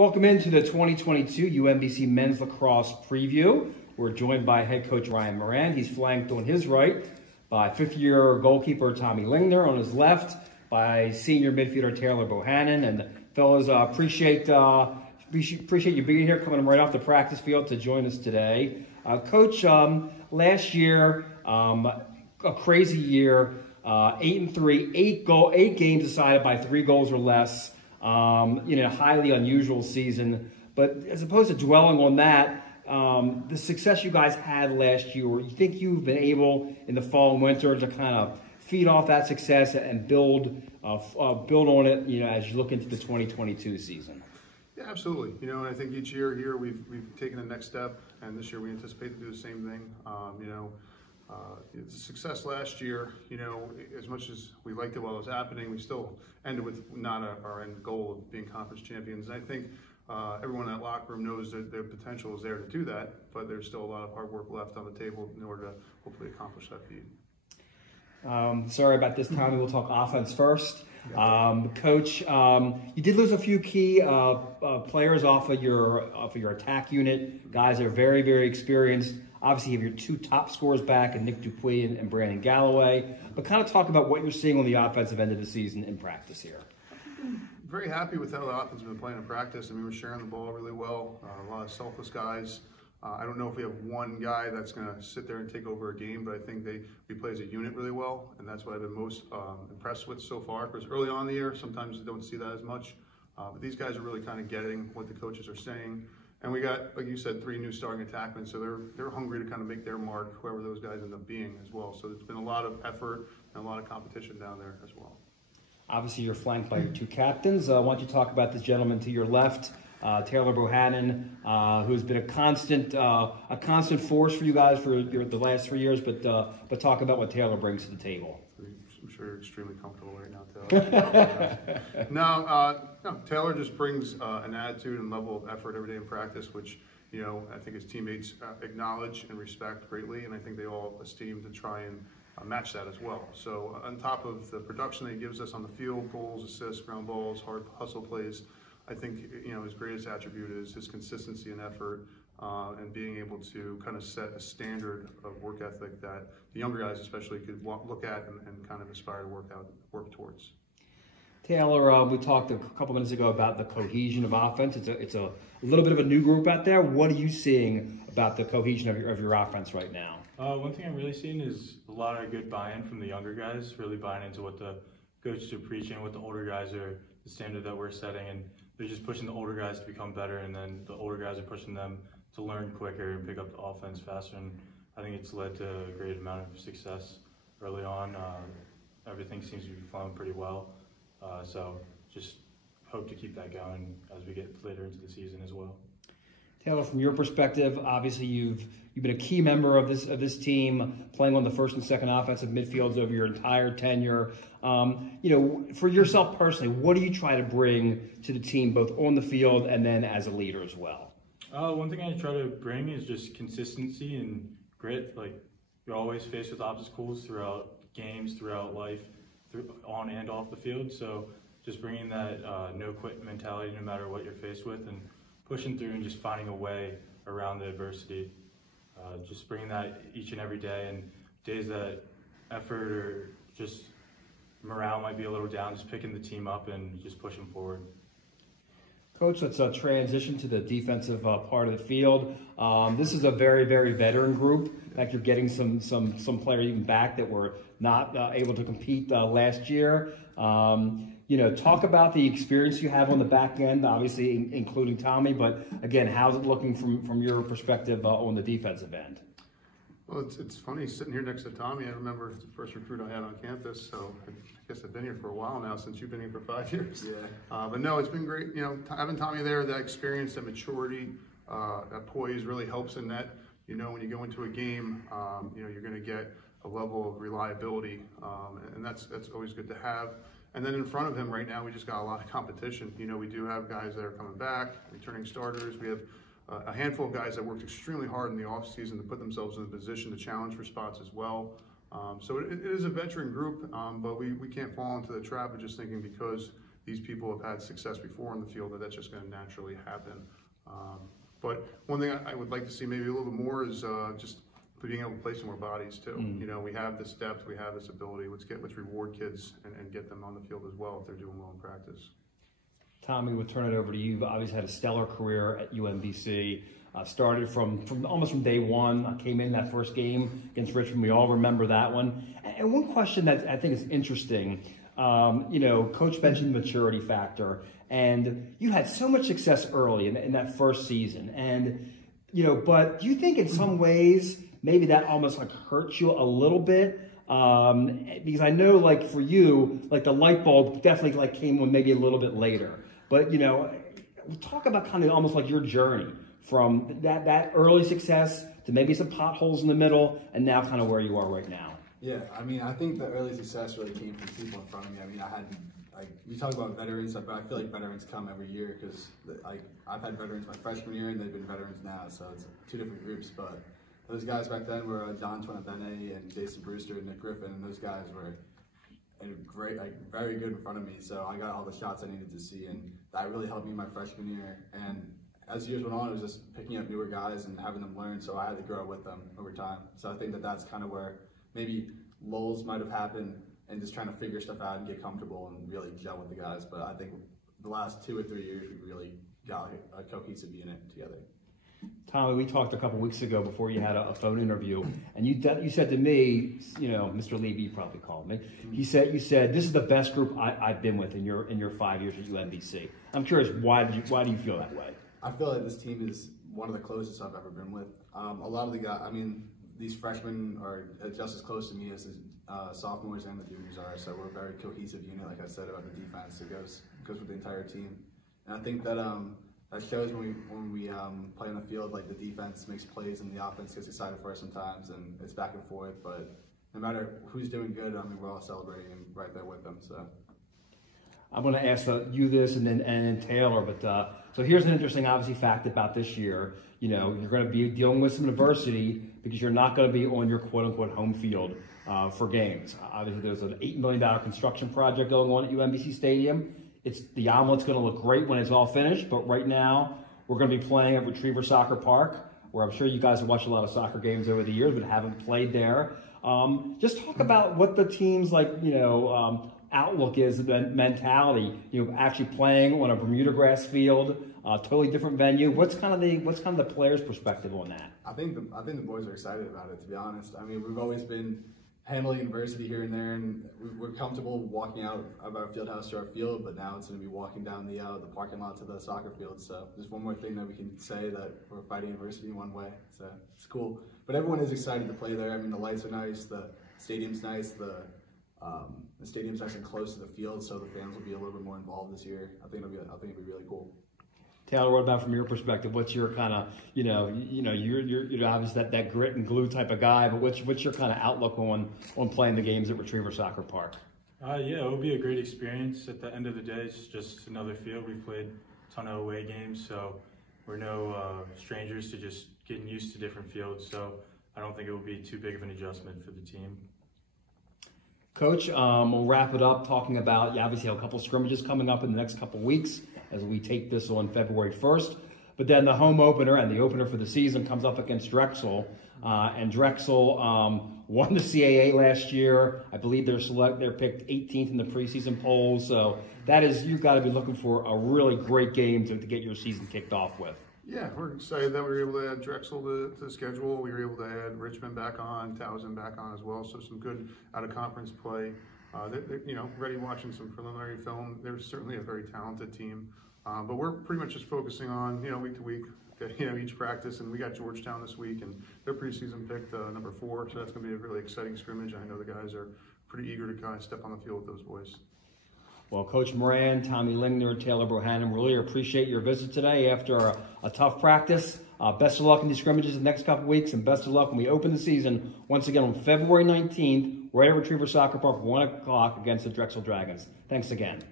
Welcome into the 2022 UMBC Men's Lacrosse Preview. We're joined by head coach Ryan Moran. He's flanked on his right by fifth-year goalkeeper Tommy Lingner, on his left by senior midfielder Taylor Bohannon. And fellas, appreciate you being here, coming right off the practice field to join us today. Coach, last year, a crazy year, 8-3, eight games decided by 3 goals or less. A highly unusual season. But as opposed to dwelling on that, the success you guys had last year, you think you've been able in the fall and winter to kind of feed off that success and build on it, as you look into the 2022 season? Yeah, absolutely. And I think each year here we've taken the next step, and this year we anticipate to do the same thing. The success last year, as much as we liked it while it was happening, we still ended with not our end goal of being conference champions. And I think everyone in that locker room knows that their potential is there to do that, but there's still a lot of hard work left on the table in order to hopefully accomplish that feat. Sorry about this, Tommy. We'll talk offense first. Coach, you did lose a few key players off of your attack unit. Guys that are very, very experienced. Obviously, you have your 2 top scorers back, and Nick Dupuis and Brandon Galloway. But kind of talk about what you're seeing on the offensive end of the season in practice here. Very happy with how the offense has been playing in practice. I mean, we're sharing the ball really well. A lot of selfless guys. I don't know if we have one guy that's going to sit there and take over a game, but I think we play as a unit really well, and that's what I've been most impressed with so far. Because early on in the year, sometimes you don't see that as much, but these guys are really kind of getting what the coaches are saying. And we got, like you said, 3 new starting attackmen, so they're hungry to kind of make their mark, whoever those guys end up being as well. So there's been a lot of effort and a lot of competition down there as well. Obviously, you're flanked by your 2 captains. Why don't you talk about this gentleman to your left, Taylor Bohannon, who's been a constant force for you guys for the last 3 years. But talk about what Taylor brings to the table. I'm sure you're extremely comfortable right now, Taylor. No, Taylor just brings an attitude and level of effort every day in practice, which I think his teammates acknowledge and respect greatly, and I think they all esteem to try and match that as well. So on top of the production that he gives us on the field, goals, assists, ground balls, hard hustle plays, I think his greatest attribute is his consistency and effort, and being able to kind of set a standard of work ethic that the younger guys especially could look at and kind of aspire to work towards. Taylor, we talked a couple minutes ago about the cohesion of offense. It's a little bit of a new group out there. What are you seeing about the cohesion of your offense right now? One thing I'm really seeing is a lot of good buy-in from the younger guys, really buying into what the coaches are preaching, what the older guys are, the standard that we're setting, and they're just pushing the older guys to become better, and then the older guys are pushing them to learn quicker and pick up the offense faster. And I think it's led to a great amount of success early on. Everything seems to be flowing pretty well. So just hope to keep that going as we get later into the season as well. Taylor, from your perspective, obviously you've been a key member of this team, playing on the first and second offensive midfields over your entire tenure. For yourself personally, what do you try to bring to the team, both on the field and then as a leader as well? One thing I try to bring is just consistency and grit. Like, you're always faced with obstacles throughout games, throughout life, on and off the field. So just bringing that no-quit mentality no matter what you're faced with, and pushing through and just finding a way around the adversity. Just bringing that each and every day, and days that effort or just morale might be a little down, just picking the team up and just pushing forward. Coach, let's transition to the defensive part of the field. This is a very, very veteran group. In fact, you're getting some players even back that were not able to compete last year. Talk about the experience you have on the back end, obviously including Tommy, but again, how's it looking from your perspective on the defensive end? Well, it's funny sitting here next to Tommy. I remember the first recruit I had on campus, so I guess I've been here for a while now, since you've been here for 5 years. Yeah. But no, it's been great. Having Tommy there, that experience, that maturity, that poise really helps in that. When you go into a game, you're going to get a level of reliability, and that's always good to have. And then in front of him right now, we just got a lot of competition. We do have guys that are coming back, returning starters. We have a handful of guys that worked extremely hard in the offseason to put themselves in a position to challenge for spots as well. So it is a veteran group, but we can't fall into the trap of just thinking because these people have had success before on the field, that's just going to naturally happen. But one thing I would like to see maybe a little bit more is just being able to play some more bodies too. You know, we have this depth, we have this ability. Let's reward kids and get them on the field as well if they're doing well in practice. Tommy, we'll turn it over to you. You've obviously had a stellar career at UMBC. Started from almost from day one. Came in that first game against Richmond. We all remember that one. And one question that I think is interesting, you know, Coach mentioned the maturity factor, and you had so much success early in that first season. And, you know, but do you think in some ways maybe that almost like hurts you a little bit? Because I know, like, for you, like, the light bulb definitely like came when maybe a little bit later. But, you know, talk about kind of almost like your journey from that early success to maybe some potholes in the middle and now kind of where you are right now. Yeah, I mean, I think the early success really came from people in front of me. I mean, I had, like, you talk about veterans, but I feel like veterans come every year because, like, I've had veterans my freshman year and they've been veterans now, so it's two different groups. But those guys back then were John Twinabene and Jason Brewster and Nick Griffin, and those guys were great, like, very good in front of me. So I got all the shots I needed to see, and that really helped me my freshman year. And as years went on, it was just picking up newer guys and having them learn, so I had to grow with them over time. So I think that that's kind of where maybe lulls might have happened and just trying to figure stuff out and get comfortable and really gel with the guys. But I think the last 2 or 3 years, we really got a cohesive unit together. Tommy, we talked a couple weeks ago before you had a phone interview, and you said to me, you know, Mr. Levy, you probably called me. You said this is the best group I've been with in your 5 years at UMBC. I'm curious, why do you feel that way? I feel like this team is one of the closest I've ever been with. A lot of the guys, I mean, these freshmen are just as close to me as the sophomores and the juniors are, so we're a very cohesive unit, like I said about the defense. It goes with the entire team. And I think that that shows when we play on the field. Like, the defense makes plays and the offense gets excited for us sometimes, and it's back and forth. But no matter who's doing good, I mean, we're all celebrating and right there with them. So I'm going to ask you this and then Taylor, but so here's an interesting, obviously, fact about this year. You know, you're going to be dealing with some adversity because you're not going to be on your quote-unquote home field for games. Obviously, there's an $8 million construction project going on at UMBC Stadium. The omelet's going to look great when it's all finished, but right now we're going to be playing at Retriever Soccer Park, where I'm sure you guys have watched a lot of soccer games over the years, but haven't played there. Just talk about what the team's, like, you know, outlook is, the mentality. You know, actually playing on a Bermuda grass field, totally different venue. What's kind of the players' perspective on that? I think the boys are excited about it, to be honest. I mean, we've always been handling adversity here and there, and we're comfortable walking out of our field house to our field, but now it's going to be walking down the parking lot to the soccer field. So just one more thing that we can say that we're fighting adversity in one way. So it's cool. But everyone is excited to play there. I mean, the lights are nice, the stadium's nice, the stadium's nice and close to the field, so the fans will be a little bit more involved this year. I think it'll be really cool. Taylor, what about from your perspective? What's your kind of, you're obviously that grit and glue type of guy, but what's your kind of outlook on playing the games at Retriever Soccer Park? Yeah, it will be a great experience. At the end of the day, it's just another field. We've played a ton of away games, so we're no strangers to just getting used to different fields. So I don't think it will be too big of an adjustment for the team. Coach, we'll wrap it up talking about, you obviously have a couple scrimmages coming up in the next couple weeks as we take this on February 1st. But then the home opener and the opener for the season comes up against Drexel. And Drexel won the CAA last year. I believe they're picked 18th in the preseason polls. So that is, you've got to be looking for a really great game to get your season kicked off with. Yeah, we're excited that we were able to add Drexel to the schedule. We were able to add Richmond back on, Towson back on as well. So some good out-of-conference play. They're ready watching some preliminary film. They're certainly a very talented team. But we're pretty much just focusing on, week to week, each practice. And we got Georgetown this week, and their preseason picked number 4. So that's going to be a really exciting scrimmage. I know the guys are pretty eager to kind of step on the field with those boys. Well, Coach Moran, Tommy Lingner, Taylor Bohannon, really appreciate your visit today after a tough practice. Best of luck in these scrimmages the next couple weeks, and best of luck when we open the season once again on February 19th, right at Retriever Soccer Park, 1 o'clock against the Drexel Dragons. Thanks again.